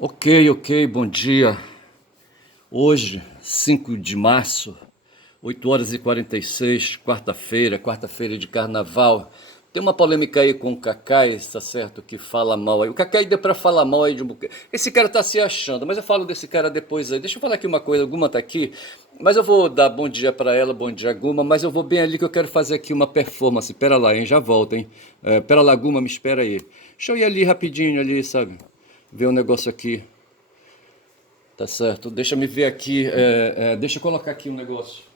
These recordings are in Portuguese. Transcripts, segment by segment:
Ok, bom dia. Hoje, 5 de março, 8 horas e 46, quarta-feira de carnaval. Tem uma polêmica aí com o Cacai, está certo, que fala mal aí. O Cacai deu pra falar mal aí de um bocado. Esse cara tá se achando, mas eu falo desse cara depois aí. Deixa eu falar aqui uma coisa, a Guma tá aqui, mas eu vou dar bom dia pra ela, bom dia, Guma, mas eu vou bem ali que eu quero fazer aqui uma performance. Pera lá, hein, já volto, hein. Pera lá, Guma, me espera aí. Deixa eu ir ali rapidinho ali, sabe, ver um negócio aqui. Tá certo. Deixa me ver aqui. Deixa eu colocar aqui um negócio.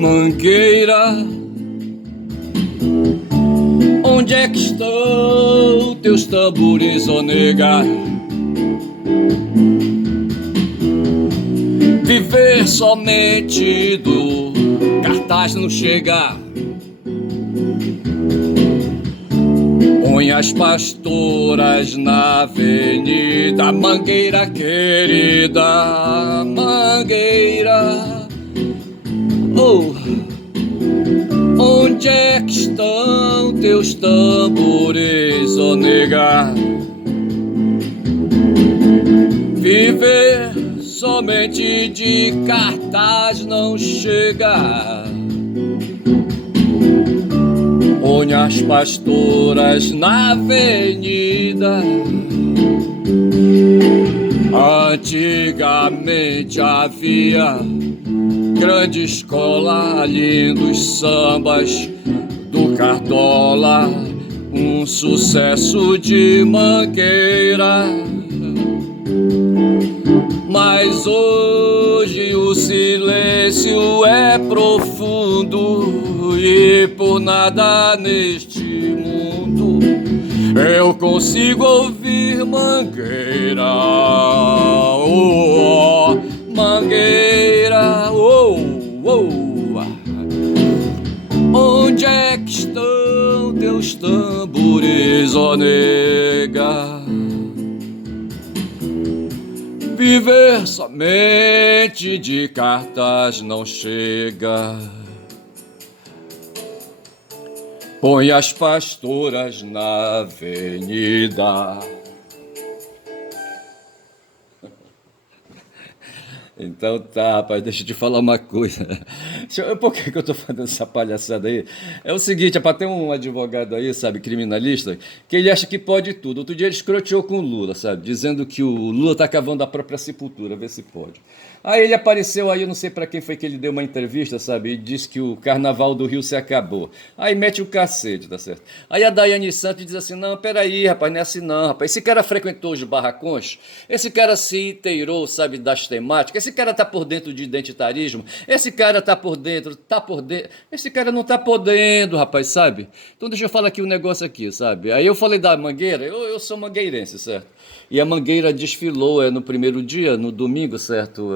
Mangueira, onde é que estão teus tambores, ô nega? Viver somente do cartaz não chega. Põe as pastoras na avenida, Mangueira querida, Mangueira. Oh, onde é que estão teus tambores, ô nega? Viver somente de cartaz não chega. Põe as pastoras na avenida. Antigamente havia grande escola, lindos sambas do Cartola, um sucesso de Mangueira. Mas hoje o silêncio é profundo e por nada neste mundo eu consigo ouvir Mangueira. Oh, oh, Mangueira, oh, oh. Onde é que estão teus tambores, ó nega? Viver somente de cartaz não chega. Põe as pastoras na avenida. Então tá, rapaz, deixa eu te falar uma coisa. Por que eu tô fazendo essa palhaçada aí? É o seguinte, é pra ter um advogado aí, sabe, criminalista, que ele acha que pode tudo. Outro dia ele escroteou com o Lula, sabe, dizendo que o Lula tá cavando a própria sepultura, vê se pode. Aí ele apareceu aí, eu não sei pra quem foi que ele deu uma entrevista, sabe, e disse que o carnaval do Rio se acabou. Aí mete o cacete, tá certo? Aí a Daiane Santos diz assim, não, peraí, rapaz, não é assim não, rapaz. Esse cara frequentou os barracões, esse cara se inteirou, sabe, das temáticas, esse cara tá por dentro de identitarismo, esse cara tá por dentro, esse cara não tá podendo, rapaz, sabe? Então deixa eu falar aqui um negócio aqui, sabe? Aí eu falei da Mangueira, eu sou mangueirense, certo? E a Mangueira desfilou no primeiro dia, no domingo, certo?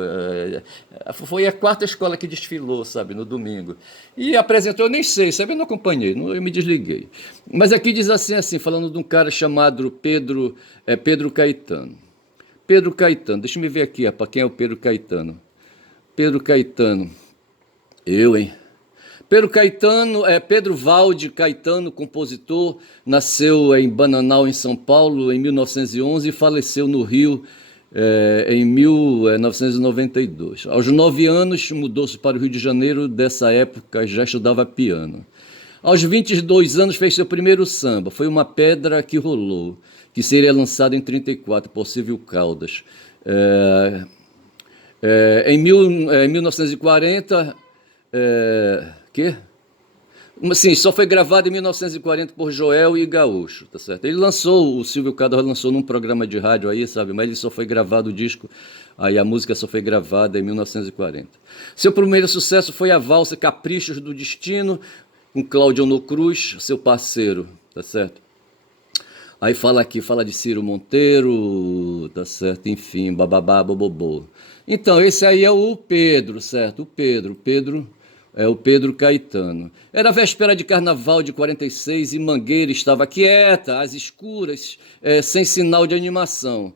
Foi a quarta escola que desfilou, sabe, no domingo. E apresentou, eu nem sei, sabe, eu não acompanhei, eu me desliguei. Mas aqui diz assim, falando de um cara chamado Pedro Caetano. Pedro Caetano, deixa eu ver aqui, para quem é o Pedro Caetano. Pedro Caetano, eu, hein? Pedro Caetano, Pedro Valde Caetano, compositor, nasceu em Bananal, em São Paulo, em 1911 e faleceu no Rio em 1992. Aos 9 anos, mudou-se para o Rio de Janeiro, dessa época já estudava piano. Aos 22 anos fez seu primeiro samba, foi Uma Pedra que Rolou, que seria lançado em 34 por Silvio Caldas. Em 1940, que? Sim, só foi gravado em 1940 por Joel e Gaúcho, tá certo? Ele lançou, o Silvio Caldas lançou num programa de rádio aí, sabe? Mas ele só foi gravado o disco, aí a música só foi gravada em 1940. Seu primeiro sucesso foi a valsa Caprichos do Destino, com Cláudio Ono Cruz, seu parceiro, tá certo? Aí fala aqui, fala de Ciro Monteiro, tá certo? Enfim, bababá, bobobô. Então, esse aí é o Pedro, certo? O Pedro É o Pedro Caetano. Era véspera de carnaval de 46 e Mangueira estava quieta, às escuras, sem sinal de animação.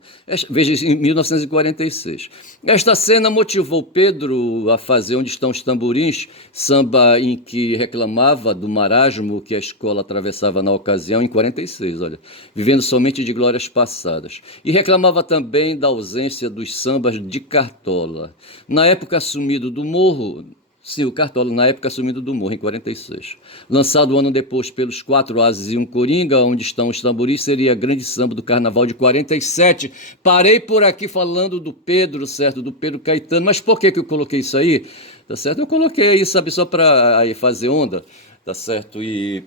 Veja, em 1946. Esta cena motivou Pedro a fazer Onde Estão os Tamborins, samba em que reclamava do marasmo que a escola atravessava na ocasião, em 46, olha, vivendo somente de glórias passadas. E reclamava também da ausência dos sambas de Cartola. Na época assumido do Morro, sim, o Cartola, na época assumido do Morro, em 46. Lançado um ano depois pelos Quatro Ases e um Coringa, Onde Estão os Tamboris, seria grande samba do Carnaval de 47. Parei por aqui falando do Pedro, certo? Do Pedro Caetano. Mas por que eu coloquei isso aí? Tá certo? Eu coloquei aí, sabe, só para aí fazer onda, tá certo? E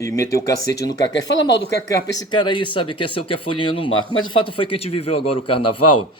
meter o cacete no Cacá. E fala mal do Cacá, pra esse cara aí, sabe, quer ser o que a folhinha no marco. Mas o fato foi que a gente viveu agora o Carnaval.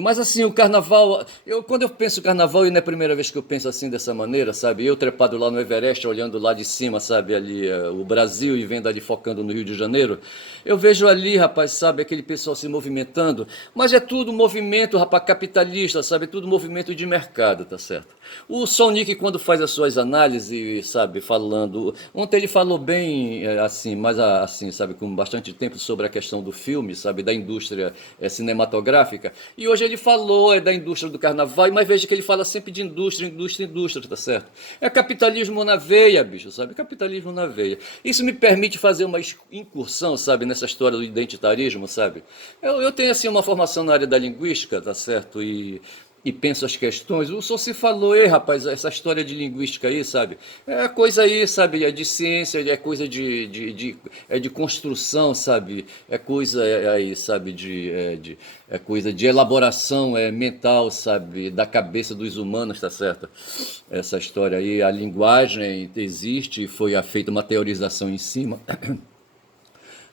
Mas assim, o carnaval, quando eu penso carnaval, e não é a primeira vez que eu penso assim dessa maneira, sabe? Eu trepado lá no Everest, olhando lá de cima, sabe, ali o Brasil e vendo ali focando no Rio de Janeiro, eu vejo ali, rapaz, sabe, aquele pessoal se movimentando, mas é tudo movimento, rapaz, capitalista, sabe? É tudo movimento de mercado, tá certo? O Sonic, quando faz as suas análises, sabe, falando. Ontem ele falou bem, assim, mas assim, sabe, com bastante tempo sobre a questão do filme, sabe, da indústria cinematográfica. E hoje ele falou da indústria do carnaval, mas veja que ele fala sempre de indústria, indústria, indústria, tá certo? É capitalismo na veia, bicho, sabe? Capitalismo na veia. Isso me permite fazer uma incursão, sabe, nessa história do identitarismo, sabe? Eu tenho, assim, uma formação na área da linguística, tá certo? E penso as questões. O senhor se falou, ei, rapaz, essa história de linguística aí, sabe? É coisa aí, sabe? É de ciência, é coisa é de construção, sabe? É coisa aí, sabe? É coisa de elaboração mental, sabe? Da cabeça dos humanos, tá certo? Essa história aí, a linguagem existe, foi feita uma teorização em cima.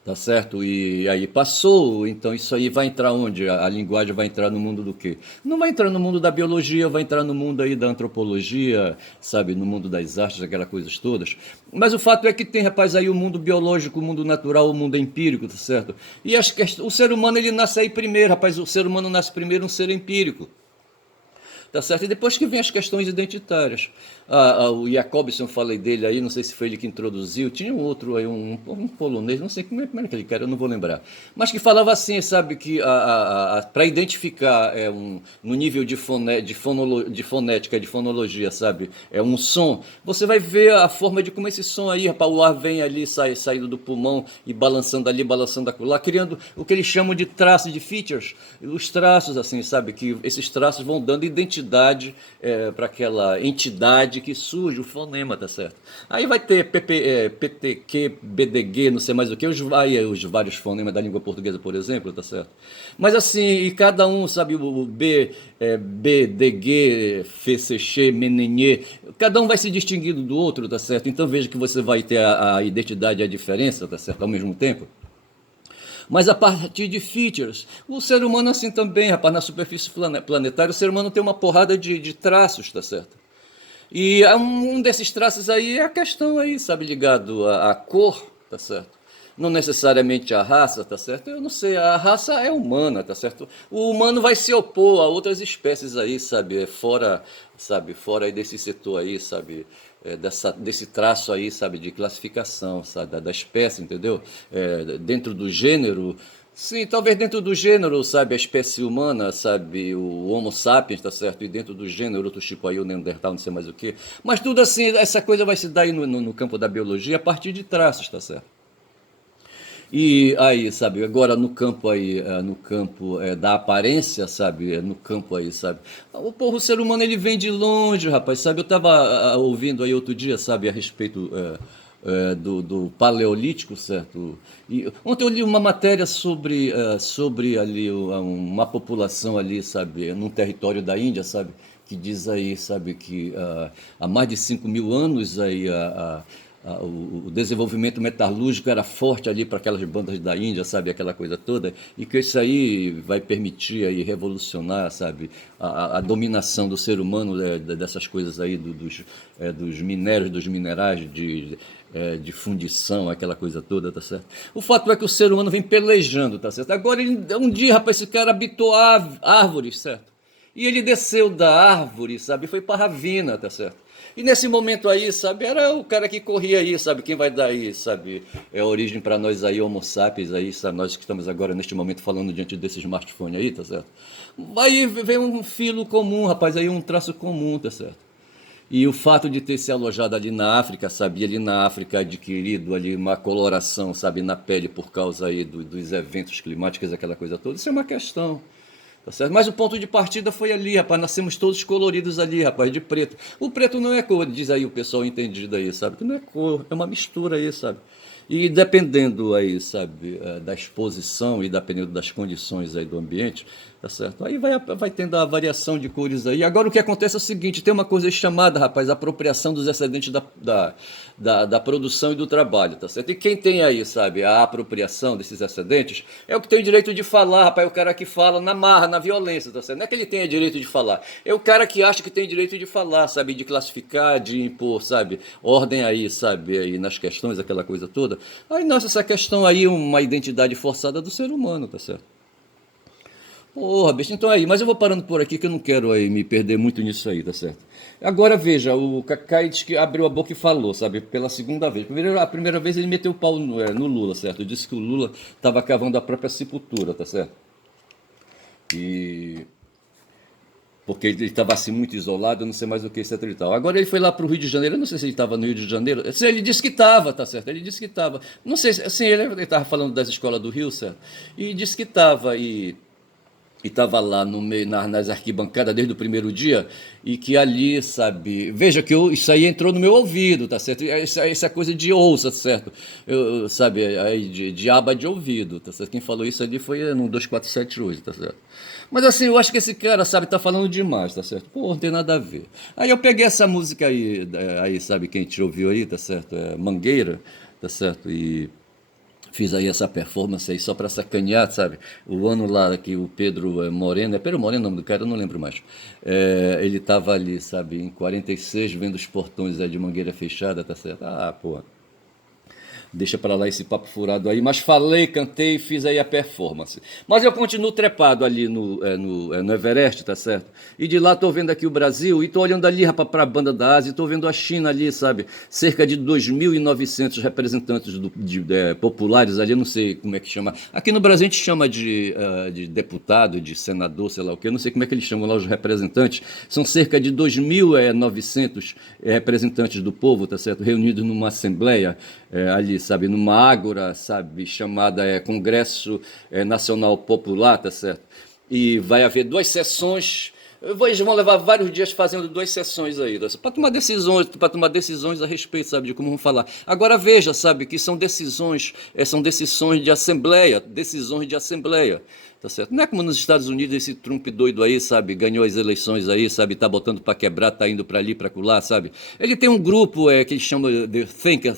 Tá certo? E aí passou, então isso aí vai entrar onde? A linguagem vai entrar no mundo do quê? Não vai entrar no mundo da biologia, vai entrar no mundo aí da antropologia, sabe? No mundo das artes, aquelas coisas todas. Mas o fato é que tem, rapaz, aí o mundo biológico, o mundo natural, o mundo empírico, tá certo? E o ser humano, ele nasce aí primeiro, rapaz, o ser humano nasce primeiro um ser empírico. Tá certo? E depois que vem as questões identitárias. O Jacobson, eu falei dele aí, não sei se foi ele que introduziu, tinha um outro aí, um polonês, não sei como é aquele cara, eu não vou lembrar. Mas que falava assim, sabe, que para identificar no nível de fonética, de fonologia, sabe, um som, você vai ver a forma de como esse som aí, rapaz, o ar vem ali, saindo do pulmão e balançando ali, balançando acolá, criando o que eles chamam de traços, de features, os traços, assim, sabe, que esses traços vão dando identidade para aquela entidade que surge o fonema, tá certo? Aí vai ter PTQ, BDG, não sei mais o que, os vários fonemas da língua portuguesa, por exemplo, tá certo? Mas assim, e cada um, sabe, o B, BDG, FCX, Menenê, cada um vai se distinguindo do outro, tá certo? Então veja que você vai ter a identidade e a diferença, tá certo? Ao mesmo tempo. Mas a partir de features, o ser humano assim também, rapaz, na superfície planetária, o ser humano tem uma porrada de traços, tá certo? E um desses traços aí é a questão aí, sabe, ligado à cor, tá certo? Não necessariamente a raça, tá certo? Eu não sei, a raça é humana, tá certo? O humano vai se opor a outras espécies aí, fora aí desse setor aí, sabe? Desse traço aí, sabe, de classificação, sabe, da espécie, entendeu? Dentro do gênero, sim, talvez dentro do gênero, sabe, a espécie humana, sabe, o Homo sapiens, tá certo? E dentro do gênero, outro tipo aí, o Neandertal, não sei mais o quê. Mas tudo assim, essa coisa vai se dar aí no campo da biologia a partir de traços, tá certo? E aí, sabe, agora no campo da aparência, sabe, no campo aí, sabe. O ser humano ele vem de longe, rapaz, sabe. Eu estava ouvindo aí outro dia, sabe, a respeito do Paleolítico, certo? E ontem eu li uma matéria sobre ali uma população ali, sabe, num território da Índia, sabe, que diz aí, sabe, que há mais de 5.000 anos aí o desenvolvimento metalúrgico era forte ali para aquelas bandas da Índia, sabe, aquela coisa toda, e que isso aí vai permitir aí revolucionar, sabe, a dominação do ser humano dessas coisas aí, dos minérios, dos minerais, de fundição, aquela coisa toda, tá certo? O fato é que o ser humano vem pelejando, tá certo? Agora, um dia, rapaz, esse cara habitou árvores, certo? E ele desceu da árvore, sabe, e foi para a ravina, tá certo? E nesse momento aí, sabe, era o cara que corria aí, sabe, quem vai dar aí, sabe, é a origem para nós aí, Homo sapiens aí, sabe, nós que estamos agora neste momento falando diante desse smartphone aí, tá certo? Aí vem um filo comum, rapaz, aí um traço comum, tá certo? E o fato de ter se alojado ali na África, sabe, ali na África adquirido ali uma coloração, sabe, na pele por causa aí dos eventos climáticos, aquela coisa toda, isso é uma questão. Tá certo? Mas o ponto de partida foi ali, rapaz. Nascemos todos coloridos ali, rapaz, de preto. O preto não é cor, diz aí o pessoal entendido aí, sabe? Que não é cor, é uma mistura aí, sabe? E dependendo aí, sabe, da exposição e dependendo das condições aí do ambiente, tá certo? Aí vai tendo a variação de cores aí. Agora o que acontece é o seguinte, tem uma coisa chamada, rapaz, apropriação dos excedentes da produção e do trabalho, tá certo? E quem tem aí, sabe, a apropriação desses excedentes é o que tem o direito de falar, rapaz, é o cara que fala na marra, na violência, tá certo? Não é que ele tenha direito de falar, é o cara que acha que tem direito de falar, sabe, de classificar, de impor, sabe, ordem aí, sabe, aí nas questões, aquela coisa toda. Aí, nossa, essa questão aí, uma identidade forçada do ser humano, tá certo? Porra, bicho, então aí, mas eu vou parando por aqui que eu não quero aí me perder muito nisso aí, tá certo? Agora veja, o Cacai diz que abriu a boca e falou, sabe, pela segunda vez. A primeira vez ele meteu o pau no Lula, certo? Disse que o Lula estava cavando a própria sepultura, tá certo? E porque ele estava assim muito isolado, eu não sei mais o que, etc e tal. Agora ele foi lá para o Rio de Janeiro, eu não sei se ele estava no Rio de Janeiro, ele disse que estava, tá certo? Ele disse que estava. Não sei, assim, ele estava falando das escolas do Rio, certo? E disse que estava, e estava lá no meio, nas arquibancadas desde o primeiro dia, e que ali, sabe, veja que isso aí entrou no meu ouvido, tá certo? Essa coisa de ouça, tá certo? Sabe, aí de aba de ouvido, tá certo? Quem falou isso ali foi no 247 hoje, tá certo? Mas assim, eu acho que esse cara, sabe, tá falando demais, tá certo? Pô, não tem nada a ver. Aí eu peguei essa música aí, sabe, quem te ouviu aí, tá certo? É Mangueira, tá certo? E fiz aí essa performance aí só para sacanear, sabe? O ano lá que o Pedro Moreno, é Pedro Moreno o nome do cara, eu não lembro mais. Ele tava ali, sabe, em 46, vendo os portões de Mangueira fechada, tá certo? Ah, pô, deixa para lá esse papo furado aí, mas falei, cantei, fiz aí a performance. Mas eu continuo trepado ali no Everest, tá certo? E de lá tô vendo aqui o Brasil e tô olhando ali, rapaz, para a banda da Ásia e tô vendo a China ali, sabe? Cerca de 2.900 representantes populares ali, eu não sei como é que chama. Aqui no Brasil a gente chama de deputado, de senador, sei lá o que, eu não sei como é que eles chamam lá os representantes. São cerca de 2.900 representantes do povo, tá certo? Reunidos numa assembleia ali, sabe, numa ágora, sabe, chamada Congresso Nacional Popular, tá certo? E vai haver duas sessões. Eles vão levar vários dias fazendo duas sessões aí, para tomar decisões a respeito, sabe, de como vão falar. Agora veja, sabe, que são decisões de assembleia, decisões de assembleia. Tá certo? Não é como nos Estados Unidos esse Trump doido aí, sabe, ganhou as eleições aí, sabe, tá botando para quebrar, tá indo para ali, para lá, sabe? Ele tem um grupo que ele chama de think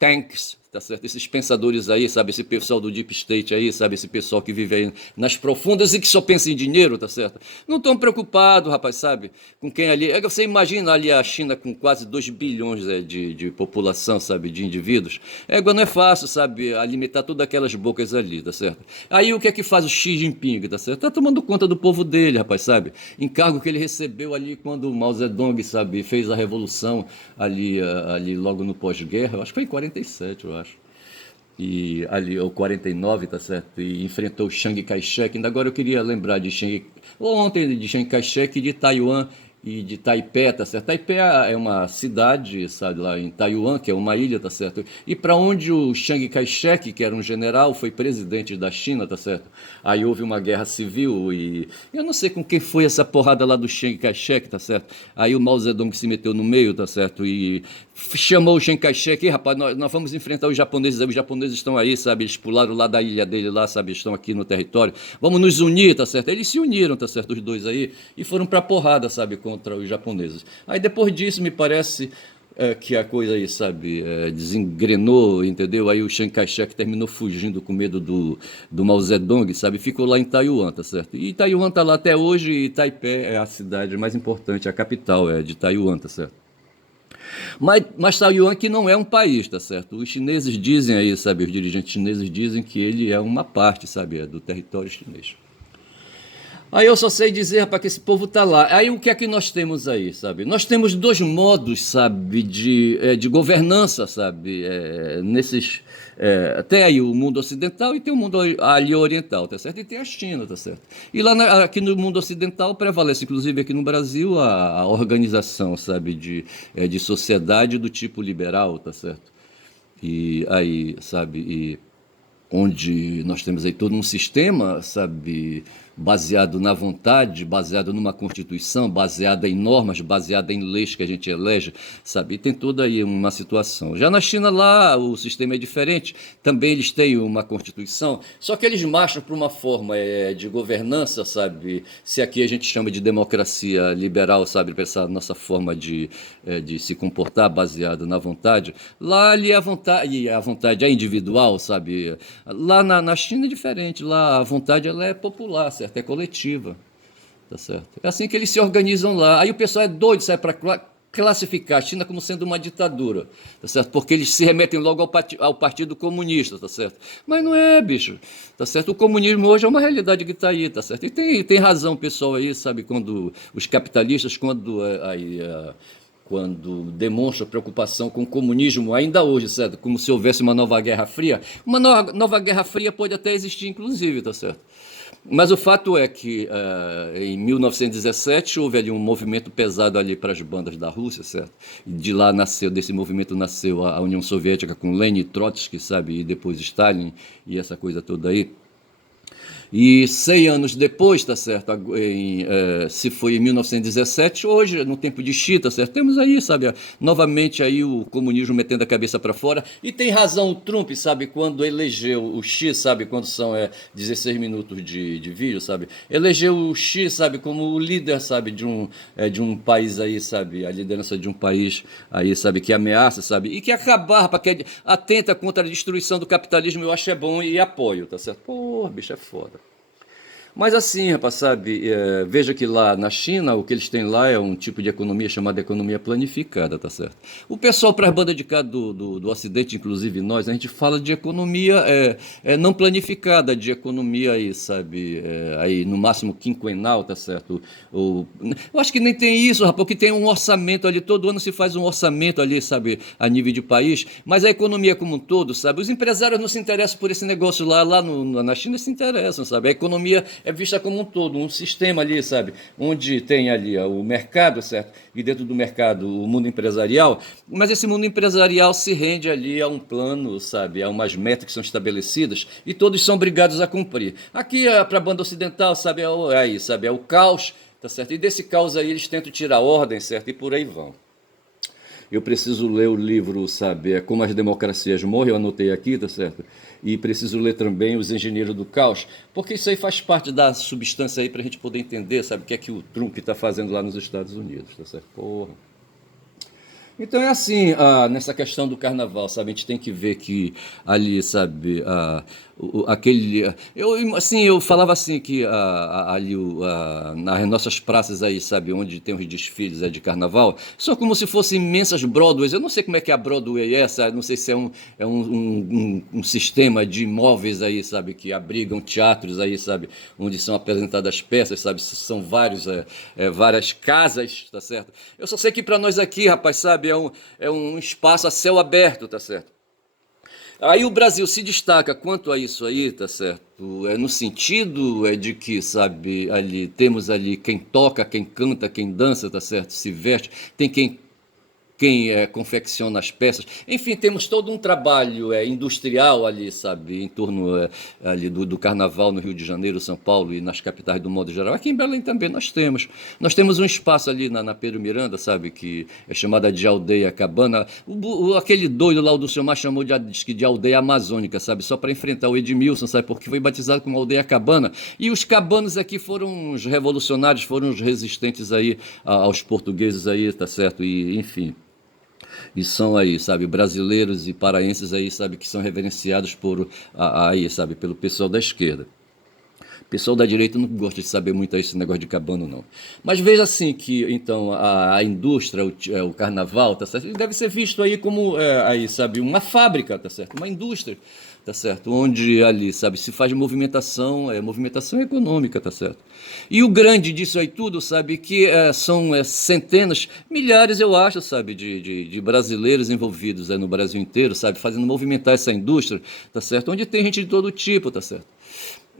tanks, tá certo? Esses pensadores aí, sabe? Esse pessoal do Deep State aí, sabe? Esse pessoal que vive aí nas profundas e que só pensa em dinheiro, tá certo? Não estão preocupados, rapaz, sabe? Com quem ali. Você imagina ali a China com quase 2 bilhões de população, sabe? De indivíduos. Não é fácil, sabe? Alimentar todas aquelas bocas ali, tá certo? Aí o que é que faz o Xi Jinping, tá certo? Tá tomando conta do povo dele, rapaz, sabe? Encargo que ele recebeu ali quando o Mao Zedong, sabe? Fez a revolução ali logo no pós-guerra. Acho que foi em 47, eu acho e ali o 49, tá certo? E enfrentou o Chiang Kai-shek. Ainda agora eu queria lembrar de ontem de Chiang Kai-shek, de Taiwan e de Taipei, tá certo? Taipei é uma cidade, sabe, lá em Taiwan, que é uma ilha, tá certo? E para onde o Chiang Kai-shek, que era um general, foi presidente da China, tá certo? Aí houve uma guerra civil e eu não sei com quem foi essa porrada lá do Chiang Kai-shek, tá certo? Aí o Mao Zedong se meteu no meio, tá certo? E chamou o Chiang Kai-shek, rapaz, nós vamos enfrentar os japoneses estão aí, sabe? Eles pularam lá da ilha dele lá, sabe? Estão aqui no território. Vamos nos unir, tá certo? Eles se uniram, tá certo? Os dois aí e foram pra porrada, sabe? Contra os japoneses. Aí depois disso, me parece que a coisa aí, sabe, desengrenou, entendeu? Aí o Chiang Kai-shek terminou fugindo com medo do Mao Zedong, sabe? Ficou lá em Taiwan, tá certo? E Taiwan tá lá até hoje e Taipei é a cidade mais importante, a capital de Taiwan, tá certo? Mas Taiwan que não é um país, tá certo? Os chineses dizem aí, sabe, os dirigentes chineses dizem que ele é uma parte, sabe, do território chinês. Aí eu só sei dizer, rapaz, que esse povo tá lá. Aí o que é que nós temos aí, sabe? Nós temos dois modos, sabe, de governança, sabe? Nesses. Tem aí o mundo ocidental e tem o mundo ali oriental, tá certo? E tem a China, tá certo? E lá aqui no mundo ocidental prevalece, inclusive aqui no Brasil, a organização, sabe, de sociedade do tipo liberal, tá certo? E aí, sabe, onde nós temos aí todo um sistema, sabe, baseado na vontade, baseado numa constituição, baseada em normas, baseada em leis que a gente elege, sabe, e tem toda aí uma situação. Já na China lá o sistema é diferente, também eles têm uma constituição, só que eles marcham para uma forma de governança, sabe, se aqui a gente chama de democracia liberal, sabe, para essa nossa forma de se comportar baseada na vontade, lá ali a vontade é individual, sabe, lá na China é diferente, lá a vontade ela é popular, certo? É coletiva, tá certo? É assim que eles se organizam lá. Aí o pessoal é doido, sai para classificar a China como sendo uma ditadura, tá certo? Porque eles se remetem logo ao Partido Comunista, tá certo? Mas não é, bicho, tá certo? O comunismo hoje é uma realidade que está aí, tá certo? E tem razão o pessoal aí, sabe, quando os capitalistas, quando demonstra preocupação com o comunismo, ainda hoje, certo? Como se houvesse uma nova Guerra Fria. Uma nova Guerra Fria pode até existir, inclusive, tá certo? Mas o fato é que em 1917 houve ali um movimento pesado ali para as bandas da Rússia, certo? De lá desse movimento nasceu a União Soviética com Lenin e Trotsky, sabe? E depois Stalin e essa coisa toda aí. E 100 anos depois, tá certo? Se foi em 1917, hoje, no tempo de Xi, tá certo? Temos aí, sabe, novamente aí o comunismo metendo a cabeça para fora. E tem razão o Trump, sabe, quando elegeu o Xi, sabe, quando são 16 minutos de vídeo, sabe? Elegeu o Xi, sabe, como o líder, sabe, de um país aí, sabe, a liderança de um país aí, sabe, que ameaça, sabe, e que acabar, que atenta contra a destruição do capitalismo, eu acho é bom e apoio, tá certo? Pô, bicho, é foda. Mas assim, rapaz, sabe, veja que lá na China, o que eles têm lá é um tipo de economia chamada economia planificada, tá certo? O pessoal para as bandas de cá do Ocidente, inclusive nós, a gente fala de economia não planificada, de economia aí, sabe, aí no máximo quinquenal, tá certo? Eu acho que nem tem isso, rapaz, porque tem um orçamento ali, todo ano se faz um orçamento ali, sabe, a nível de país, mas a economia como um todo, sabe, os empresários não se interessam por esse negócio lá na China se interessam, sabe, a economia é vista como um todo, um sistema ali, sabe? Onde tem ali o mercado, certo? E dentro do mercado o mundo empresarial, mas esse mundo empresarial se rende ali a um plano, sabe? A umas metas que são estabelecidas e todos são obrigados a cumprir. Aqui para a banda ocidental, sabe? É o caos, tá certo? E desse caos aí eles tentam tirar ordem, certo? E por aí vão. Eu preciso ler o livro, sabe, Como as Democracias Morrem, eu anotei aqui, tá certo? E preciso ler também Os Engenheiros do Caos, porque isso aí faz parte da substância aí para a gente poder entender, sabe, o que é que o Trump está fazendo lá nos Estados Unidos, tá certo? Porra. Então é assim, nessa questão do carnaval, sabe, a gente tem que ver que ali, sabe, eu falava assim que ali nas nossas praças aí, sabe, onde tem os desfiles de carnaval, são como se fossem imensas Broadways. Eu não sei como é que a Broadway é, sabe, não sei se é um sistema de imóveis aí, sabe, que abrigam teatros aí, sabe, onde são apresentadas peças, sabe, são várias casas, tá certo? Eu só sei que para nós aqui, rapaz, sabe, é um espaço a céu aberto, tá certo? Aí o Brasil se destaca quanto a isso aí, tá certo? No sentido de que, sabe, ali temos ali quem toca, quem canta, quem dança, tá certo? Se veste, tem quem confecciona as peças. Enfim, temos todo um trabalho industrial ali, sabe, em torno ali do carnaval no Rio de Janeiro, São Paulo e nas capitais do modo geral. Aqui em Belém também nós temos. Nós temos um espaço ali na Pedro Miranda, sabe, que é chamada de Aldeia Cabana. Aquele doido lá, o Dulciomar, chamou de Aldeia Amazônica, sabe, só para enfrentar o Edmilson, sabe, porque foi batizado como Aldeia Cabana. E os cabanos aqui foram os revolucionários, foram os resistentes aí aos portugueses aí, tá certo, e enfim. E são aí, sabe, brasileiros e paraenses aí, sabe, que são reverenciados aí, sabe, pelo pessoal da esquerda. pessoal da direita não gosta de saber muito esse negócio de cabano, não. Mas veja assim que, então, a indústria, o carnaval, tá certo? Ele deve ser visto aí como, aí, sabe, uma fábrica, tá certo? Uma indústria, tá certo? Onde ali, sabe, se faz movimentação, movimentação econômica, tá certo? E o grande disso aí tudo, sabe, que são centenas, milhares, eu acho, sabe, de brasileiros envolvidos no Brasil inteiro, sabe, fazendo movimentar essa indústria, tá certo? Onde tem gente de todo tipo, tá certo?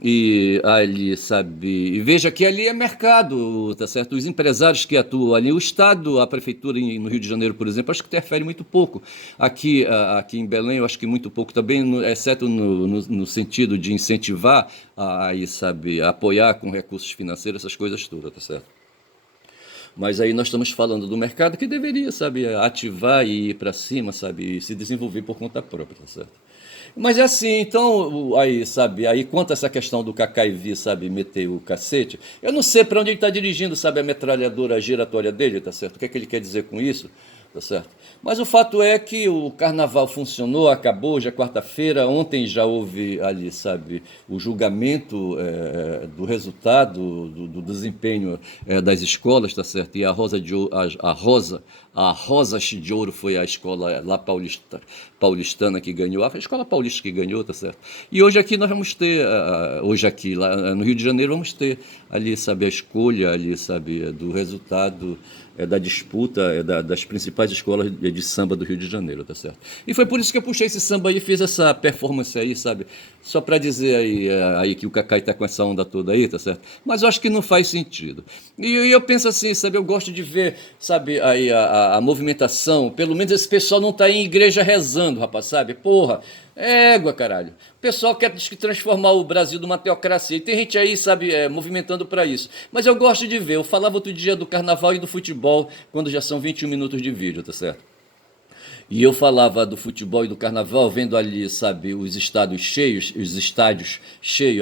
E ali, sabe, e veja que ali é mercado, tá certo? Os empresários que atuam ali, o Estado, a Prefeitura no Rio de Janeiro, por exemplo, acho que interfere muito pouco. Aqui em Belém, eu acho que muito pouco também, exceto no sentido de incentivar, aí, sabe, apoiar com recursos financeiros, essas coisas todas, tá certo? Mas aí nós estamos falando do mercado que deveria, sabe, ativar e ir para cima, sabe, e se desenvolver por conta própria, tá certo? Mas é assim, então, aí, sabe, aí quanto a essa questão do Cacaivi, sabe, meter o cacete, eu não sei para onde ele está dirigindo, sabe, a metralhadora giratória dele, tá certo? O que é que ele quer dizer com isso, tá certo? Mas o fato é que o carnaval funcionou, acabou, já é quarta-feira, ontem já houve ali, sabe, o julgamento do resultado, do desempenho das escolas, tá certo? E a Rosa de Ouro, a Rosas de Ouro foi a escola lá paulistana que ganhou, a escola paulista que ganhou, tá certo? E hoje aqui nós vamos ter, hoje aqui, lá no Rio de Janeiro, vamos ter ali, sabe, a escolha ali, sabe, do resultado da disputa das principais escolas de samba do Rio de Janeiro, tá certo? E foi por isso que eu puxei esse samba aí e fiz essa performance aí, sabe? Só para dizer aí que o Cacai tá com essa onda toda aí, tá certo? Mas eu acho que não faz sentido. E eu penso assim, sabe? Eu gosto de ver, sabe, aí a movimentação, pelo menos esse pessoal não tá em igreja rezando, rapaz, sabe? Porra, égua, caralho. O pessoal quer transformar o Brasil numa teocracia. E tem gente aí, sabe, movimentando para isso. Mas eu gosto de ver. Eu falava outro dia do carnaval e do futebol, quando já são 21 minutos de vídeo, tá certo? E eu falava do futebol e do carnaval, vendo ali, sabe, os estádios cheios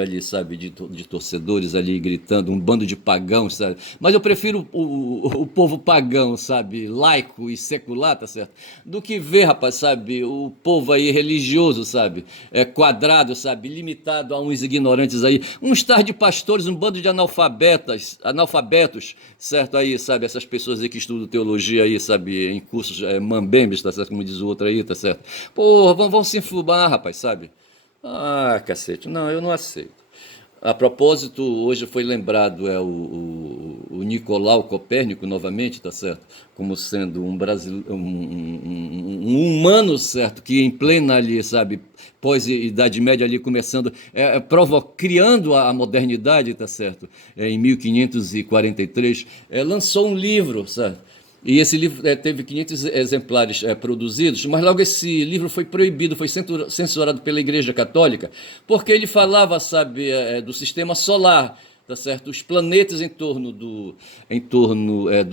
ali, sabe, de torcedores ali gritando, um bando de pagãos, sabe? Mas eu prefiro o povo pagão, sabe, laico e secular, tá certo? Do que ver, rapaz, sabe, o povo aí religioso, sabe, quadrado, sabe, limitado a uns ignorantes aí, um estar de pastores, um bando de analfabetos, certo, aí, sabe, essas pessoas aí que estudam teologia aí, sabe, em cursos mambembes, tá certo? Como diz o outro aí, tá certo? Porra, vão se enfubar, rapaz, sabe? Ah, cacete, não, eu não aceito. A propósito, hoje foi lembrado o Nicolau Copérnico novamente, tá certo? Como sendo um brasileiro, um humano, certo? Que em plena ali, sabe, pós-idade média ali começando, criando a modernidade, tá certo? Em 1543, lançou um livro, certo? E esse livro teve 500 exemplares produzidos, mas logo esse livro foi proibido, foi censurado pela Igreja Católica, porque ele falava, sabe, do sistema solar, tá certo? Os planetas em torno do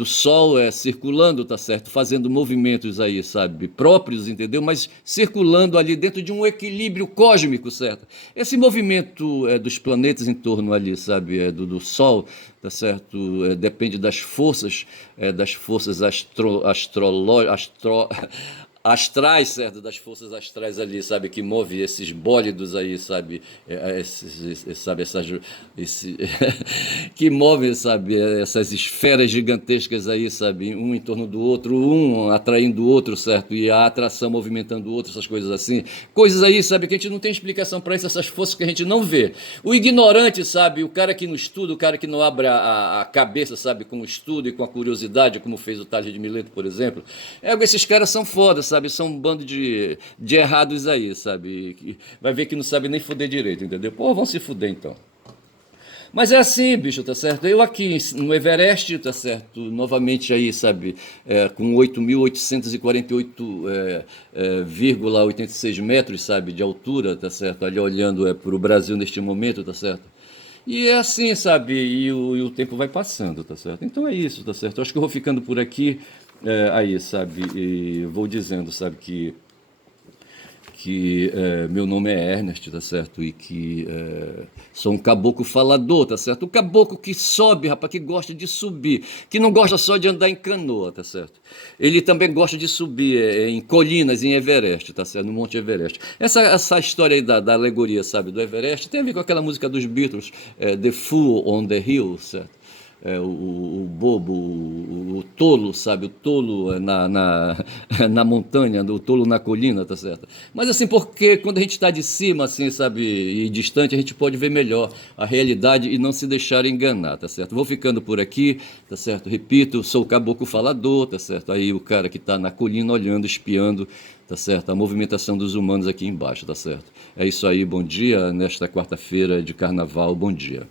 Sol circulando, tá certo? Fazendo movimentos aí, sabe, próprios, entendeu? Mas circulando ali dentro de um equilíbrio cósmico, certo? Esse movimento dos planetas em torno ali, sabe, do Sol, tá certo? Depende das forças astrais, certo? Das forças astrais ali, sabe? Que move esses bólidos aí, sabe? Sabe, que move, sabe? Essas esferas gigantescas aí, sabe? Um em torno do outro, um atraindo o outro, certo? E a atração movimentando o outro, essas coisas assim. Coisas aí, sabe? Que a gente não tem explicação para isso, essas forças que a gente não vê. O ignorante, sabe? O cara que não estuda, o cara que não abre a cabeça, sabe? Com o estudo e com a curiosidade, como fez o Tales de Mileto, por exemplo. Esses caras são foda, sabe? São um bando de errados aí, sabe? Vai ver que não sabe nem fuder direito, entendeu? Pô, vão se fuder então. Mas é assim, bicho, tá certo? Eu aqui no Everest, tá certo? Novamente aí, sabe? Com 8.848 vírgula 86 metros, sabe? De altura, tá certo? Ali olhando para o Brasil neste momento, tá certo? E é assim, sabe? E o tempo vai passando, tá certo? Então é isso, tá certo? Eu acho que eu vou ficando por aqui, aí, sabe? E vou dizendo, sabe? que meu nome é Ernest, tá certo? E que sou um caboclo falador, tá certo? Um caboclo que sobe, rapaz, que gosta de subir, que não gosta só de andar em canoa, tá certo? Ele também gosta de subir em colinas, em Everest, tá certo? No Monte Everest. Essa história aí da alegoria, sabe, do Everest, tem a ver com aquela música dos Beatles, The Fool on the Hill, certo? O bobo, o tolo, sabe? O tolo na montanha, o tolo na colina, tá certo? Mas assim, porque quando a gente está de cima, assim, sabe, e distante, a gente pode ver melhor a realidade e não se deixar enganar, tá certo? Vou ficando por aqui, tá certo? Repito, sou o caboclo falador, tá certo? Aí o cara que está na colina olhando, espiando, tá certo? A movimentação dos humanos aqui embaixo, tá certo? É isso aí, bom dia nesta quarta-feira de carnaval, bom dia.